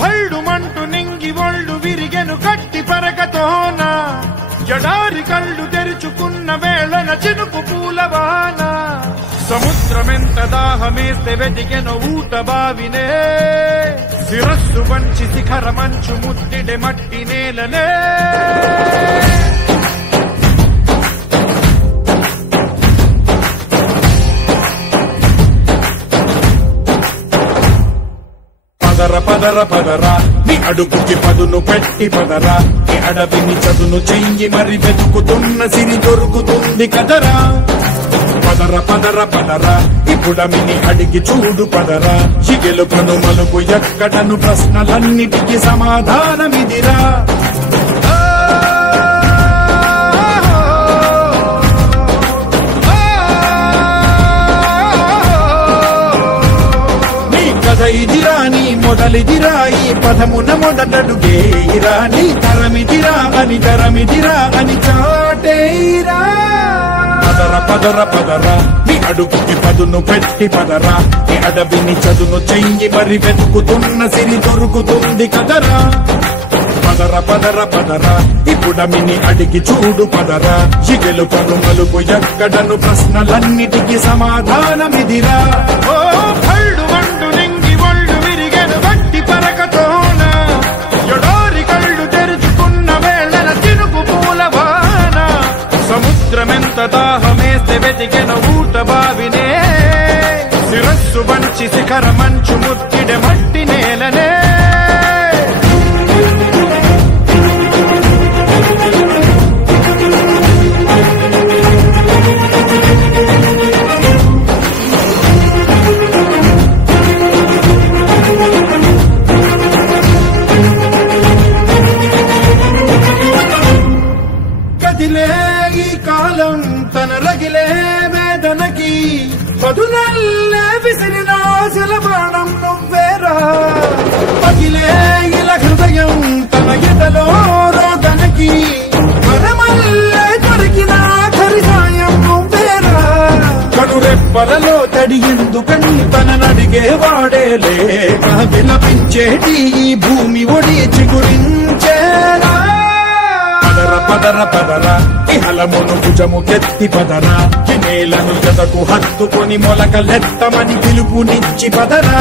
భళ్ళుమంటూ నింగి ఒళ్ళు విరిగెను గట్టి పరగతోన జడారి కళ్ళు తెరుచుకున్న వేళన చినుకు పూలవాన సముద్రమెంత దాహమేస్తే వెతికెను ఊట బావినే శిరస్సు వంచి శిఖర మంచు ముద్దిడే మట్టి నేలనే పదర పదర పదరా నీ అడుగుకి పదును పెట్టి పదరా నీ అడవిని చదును చెయ్యి మరి వెతుకుతున్న సిరి దొరుకుతుంది కదరా పదర పదర పదరా ఇప్పుడమిని అడిగి చూడు పదరా చిగెలు కను మలుపు ఎక్కడను ప్రశ్నలన్నిటికీ సమాధానమిదిరా ఇదిరా నీ మొదలిదిరా ఈ పదమున మొదటడుగేయిరా నీ తరమిదిరా అని తరమిదిరా అని చాటేయిరా పదర పదర పదరా నీ అడుగుకి పదును పెట్టి పదరా నీ అడవిని చదును చెయ్యి మరి వెతుకుతున్న సిరి దొరుకుతుంది కదరా పదర పదర పదరా ఇప్పుడమిని అడిగి చూడు పదరా చిగెలు కను మలుపు ఎక్కడను ప్రశ్నలన్నిటికీ సమాధానమిదిరా ఓ భళ్ళు మండు నింగి ఒళ్ళు విరిగెను గట్టి పరకతోన జడారి కళ్ళు తెరుచుకున్న వేళన చినుకు పూలవాన సముద్రమెంత దాహమేస్తే వెతికెను ఊట బావినే శిరస్సు వంచి శిఖర మంచు ముద్దిడే మట్టి నేలనే కదిలే ఈ కాలం తన రగిలే వేదనకి పదునల్లే విసిరిన ఆశల బాణం నువ్వేరా పగిలే ఇలా హృదయం తన ఎదలో రోదనకి మనమల్లే దొరికిన ఆఖరి సాయం నువ్వేరా కనురెప్పలలో తడి ఎందుకని తననడిగేవాడేలే విలపించేటి ఈ భూమి ఒడి చిగురించేరా పదర పదర ఇహలమును భుజము కెత్తి పదరా నేలను జతకు హత్తుకొని మొలకలెత్తమని పిలుపునిచ్చి పదరా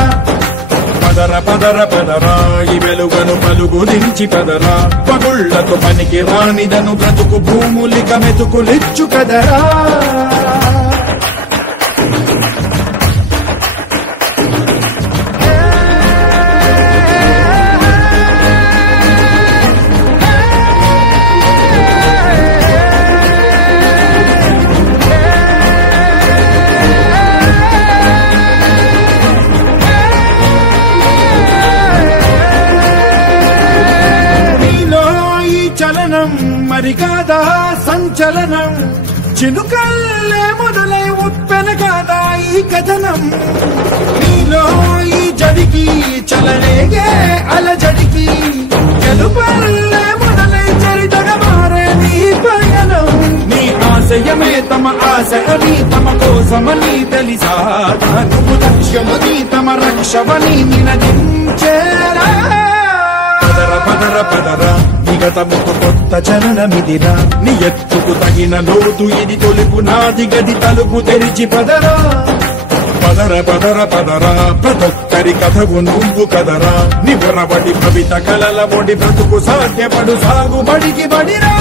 పదర పదర పదరా ఈ వెలుగను పలుగురించి పదరా పగుళ్లతో పనికి రానిదను బ్రతుకు భూములిక మెతుకులిచ్చు కదరా మరి కాదా సంచలనం చినుకల్లే మొదలై ఉప్పెన కాదా ఈ కథనం నీలో ఈ జడికి చలరేగే అలజడికి గెలుపల్లే మొదలై చరితగా మారే నీ పయనం నీ ఆశయమే తమ ఆశ అని తమ కోసమని తెలిసా నువ్వు లక్ష్యమని తమ రక్షమని నినదించేరా పదర పదర పదర నిగతముకు కొత్త చలనమిదిరా నీ ఎత్తుకు తగిన లోతు ఇది తొలుపు నాది గది తలుపు తెరిచి పదరా పదర పదర పదరా ప్రతొక్కరి కథవు నువ్వు కదరా నివరబడి భవిత కలల బొడి బ్రతుకు సాధ్యపడు సాగుబడికి బడిరా